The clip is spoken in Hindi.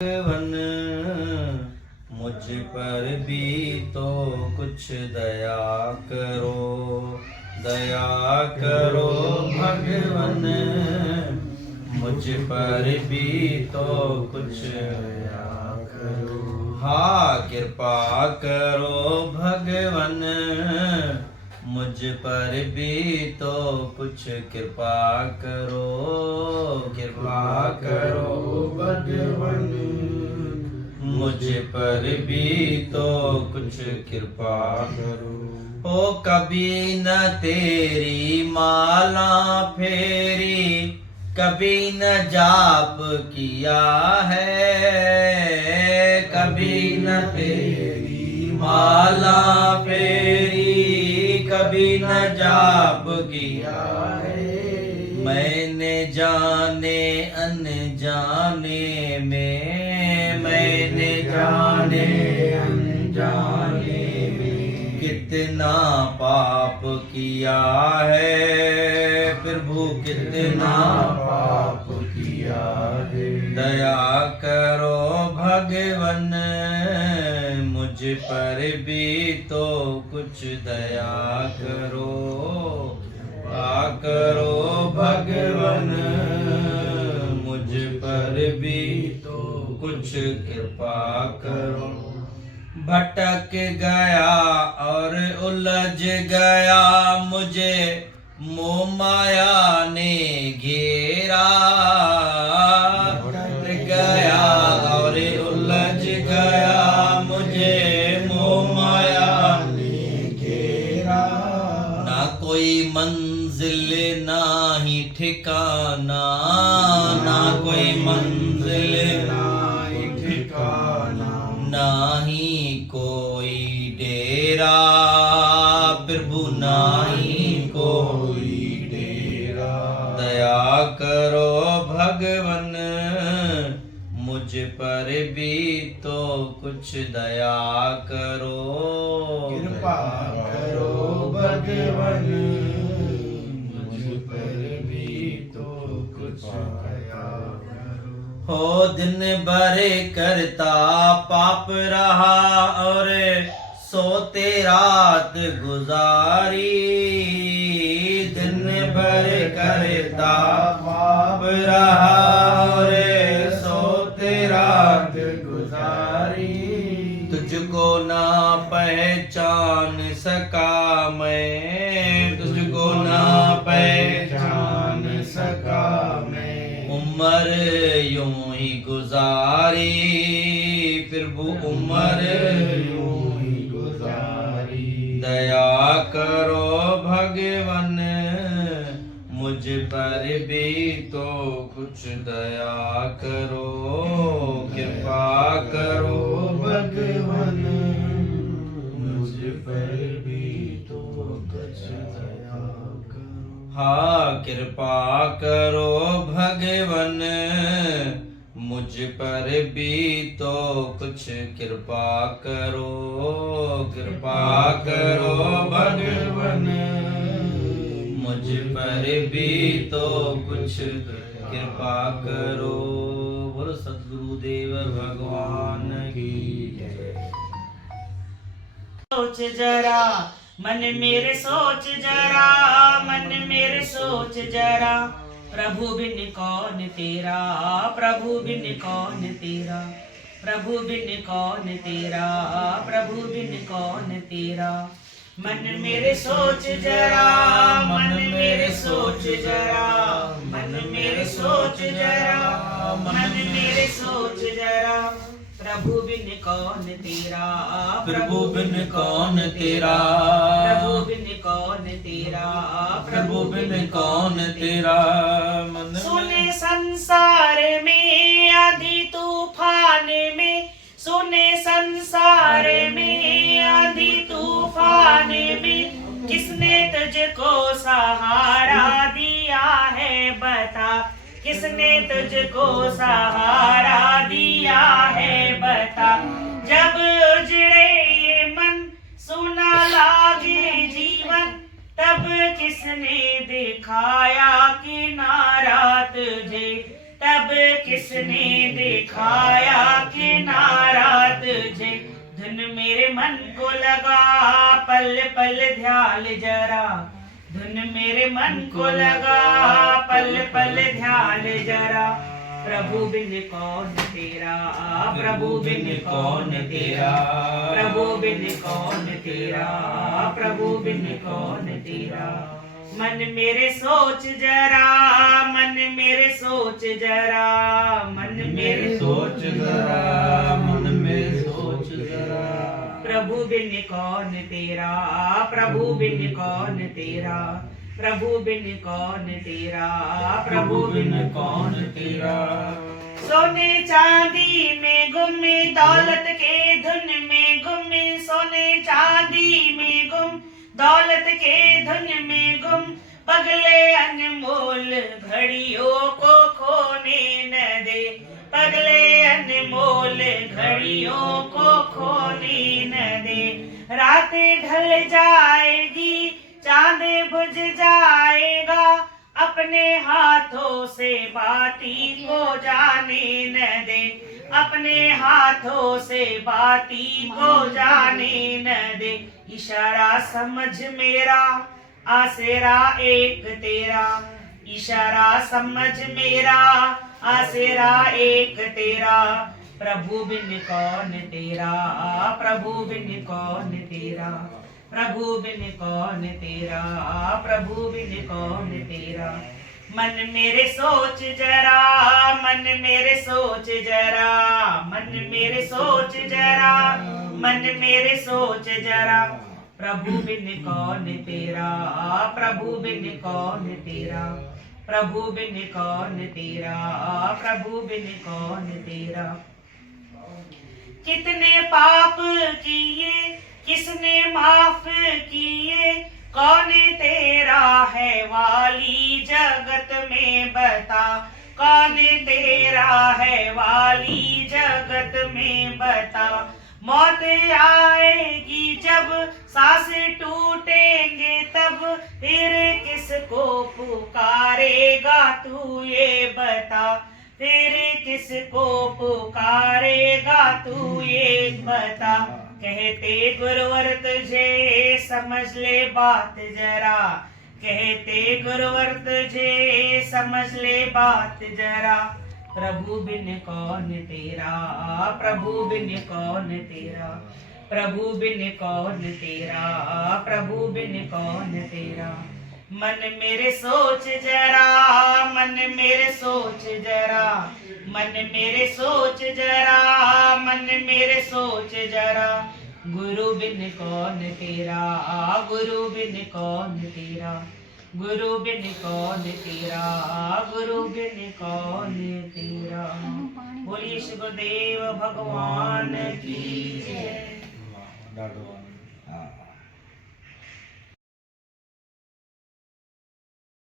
भगवन मुझ पर भी तो कुछ दया करो भगवन मुझ पर भी तो कुछ दया करो। हाँ कृपा करो भगवन मुझ पर भी तो कुछ कृपा करो भगवन मुझ पर भी तो कुछ कृपा करो। ओ कभी न तेरी माला फेरी कभी न जाप किया है, कभी न तेरी माला फेरी कभी न जाप किया है। मैंने जाने अनजाने में, मैंने जाने अनजाने में कितना पाप किया है प्रभु, कितना पाप किया है। दया करो भगवन मुझ पर भी तो कुछ दया करो भगवन मुझ पर भी तो कुछ कृपा करो। भटक गया और उलझ गया मुझे मोह माया ने घेरा, भटक गया और उलझ गया मुझे मोह माया ने घेरा। ना कोई मंजिल ना ही ठिकाना, ना कोई मंजिल ना ही ठिकाना, ना ही कोई डेरा प्रभु, ना ही कोई डेरा। दया करो भगवन मुझ पर भी तो कुछ दया करो, कृपा करो भगवन मुझ पर भी तो कुछ दया करो। हो दिन भर करता पाप रहा और सोते रात गुजारी, दिन भर करता पाप रहा और सोते रात गुजारी। तुझको ना पहचान सका मैं, तुझको ना पहचान सका मैं। उम्र यूं ही गुजारी प्रभु, उम्र यूं ही गुजारी। दया करो भगवन मुझ पर भी तो कुछ दया करो, कृपा करो भगवन मुझ पर भी तो कुछ दया करो। हाँ कृपा करो भगवन मुझ पर भी तो कुछ कृपा करो, कृपा करो भगवन मुझ पर भी तो कुछ कृपा करो। बोलो सद्गुरुदेव भगवान की जय। सोच जरा मन मेरे सोच जरा, मन मेरे सोच जरा। प्रभु बिन कौन तेरा, प्रभु बिन कौन तेरा, प्रभु बिन कौन तेरा, प्रभु बिन कौन तेरा। मन मेरे सोच जरा, मन मेरे सोच जरा, मन मेरे सोच जरा, मन मेरे सोच जरा। प्रभु बिन कौन तेरा, प्रभु बिन कौन तेरा, प्रभु बिन कौन तेरा, प्रभु बिन कौन तेरा। मन सुने संसार में आंधी तूफान में, सुने संसार में आंधी तूफान में। किसने तुझको सहारा दिया है बता, किसने तुझको सहारा दिया है बता। जब उजड़े ये मन सुना लागे जीवन, तब किसने दिखाया किनारा तुझे, तब किसने दिखाया मन को लगा पल पल ध्यान जरा, धुन मेरे मन को लगा पल पल ध्यान जरा। प्रभु बिन कौन तेरा, प्रभु बिन कौन तेरा, प्रभु बिन कौन तेरा, प्रभु बिन कौन तेरा। मन मेरे सोच जरा, मन मेरे सोच जरा, मन मेरे सोच जरा, मन में सोच जरा। प्रभु बिन कौन तेरा, प्रभु बिन कौन तेरा, प्रभु बिन कौन तेरा, प्रभु बिन कौन तेरा। सोने चांदी में गुम, दौलत के धुन में गुम, सोने चांदी में गुम, दौलत के धुन में गुम। पगले अनमोल घड़ियों को खोने न दे, पगले अनमोल घड़ियों को खोने न दे। रातें ढल जाएगी, चांद बुझ जाएगा, अपने हाथों से बाती को जाने न दे, अपने हाथों से बाती को जाने न दे। इशारा समझ मेरा, आसेरा एक तेरा, इशारा समझ मेरा, आसेरा एक तेरा। प्रभु बिन कौन तेरा, प्रभु बिन कौन तेरा, प्रभु बिन कौन तेरा, प्रभु बिन कौन तेरा। मन मेरे सोच जरा, मन मेरे सोच जरा, मन मेरे सोच जरा, मन मेरे सोच जरा। प्रभु बिन कौन तेरा, प्रभु बिन कौन तेरा, प्रभु बिन कौन तेरा, प्रभु बिन कौन तेरा। कितने पाप किए किसने माफ किए, कौन तेरा है वाली जगत में बता, कौन तेरा है वाली जगत में बता। मौत आएगी जब सांस टूटेंगे तब, फिर किसको पुकारेगा तू ये बता, फिर किसको पुकारेगा तू ये बता। कहते गुरुवर तुझे समझ ले बात जरा, कहते गुरुवर तुझे समझ ले बात जरा। प्रभु बिन कौन तेरा, प्रभु बिन कौन तेरा, प्रभु बिन कौन तेरा, प्रभु बिन कौन तेरा। मन मेरे सोच जरा, मन मेरे सोच जरा, मन मेरे सोच जरा, मन मेरे सोच जरा। गुरु बिन कौन तेरा, गुरु बिन कौन तेरा, गुरु बिन कौन तेरा, गुरु बिन कौन तेरा। बोलिए शिवदेव भगवान की जय।